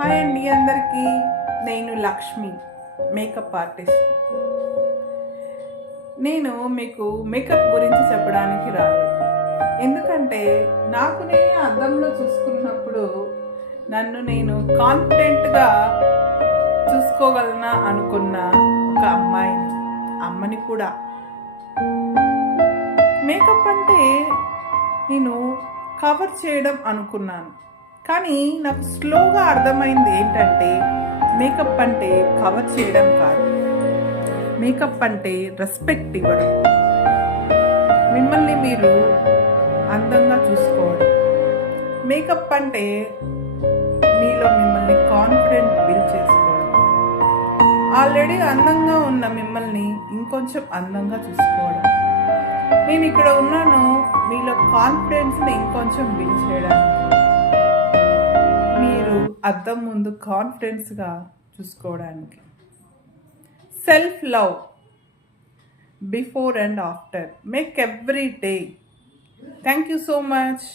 Hi అండి అందరికీ. నేను లక్ష్మి, మేకప్ ఆర్టిస్ట్. నేను మీకు మేకప్ గురించి చెప్పడానికి రాలేదు, ఎందుకంటే నాకు నేను అద్దంలో చూసుకున్నప్పుడు నన్ను నేను కాన్ఫిడెంట్గా చూసుకోగలనా అనుకున్న ఒక అమ్మని కూడా. మేకప్ అంటే నేను కవర్ చేయడం అనుకున్నాను, కానీ నాకు స్లోగా అర్థమైంది ఏంటంటే మేకప్ అంటే కవర్ చేయడం కాదు, మేకప్ అంటే రెస్పెక్ట్ ఇవ్వడం, మిమ్మల్ని మీరు అందంగా చూసుకోవడం. మేకప్ అంటే మీలో మిమ్మల్ని కాన్ఫిడెంట్ బిల్డ్ చేసుకోవడం, ఆల్రెడీ అందంగా ఉన్న మిమ్మల్ని ఇంకొంచెం అందంగా చూసుకోవడం. నేను ఇక్కడ ఉన్నాను మీలో కాన్ఫిడెన్స్ని ఇంకొంచెం బిల్డ్ చేయడానికి, మీరు అద్దం ముందు కాన్ఫిడెన్స్గా చూసుకోవడానికి. Self love before and after, make every day. Thank you so much.